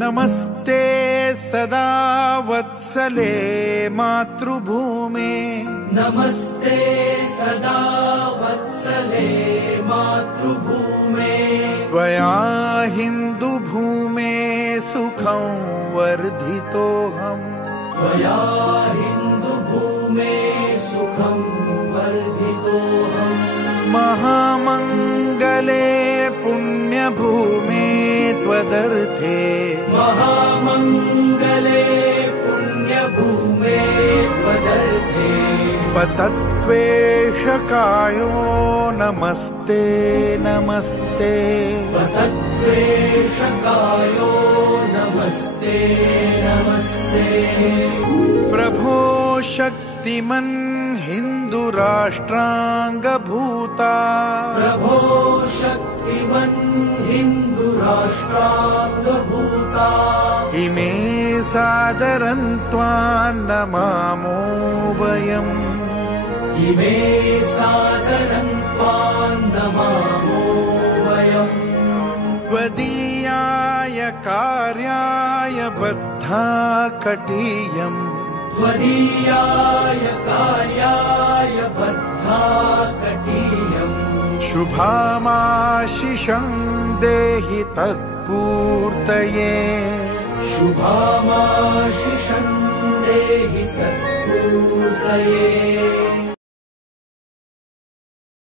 नमस्ते सदा वत्सले मातृभूमे नमस्ते सदा वत्सले मातृभूमे त्वया हिन्दुभूमे सुखं वर्धितोऽहम् त्वया हिन्दुभूमे सुखं वर्धितोऽहम् महामङ्गले पुण्यभूमे त्वदर्थे महामङ्गले पुण्यभूमे त्वदर्थे पतत्वेषकायो नमस्ते नमस्ते पतत्वेषकायो नमस्ते नमस्ते प्रभो शक्तिमन् हिन्दुराष्ट्राङ्गभूता प्रभो शक्तिमन् हिन्दुराष्ट्राङ्गभूता इमे सादरं त्वां नमामो वयम् इमे सादरं त्वां नमामो वयम् त्वदीयाय कार्याय बद्धा कटीयम् त्वदीयाय कार्याय बद्धा कटीयम् शुभामाशिषं देहि तत्पूर्तये शुभामाशिषं देहि तत्पूर्तये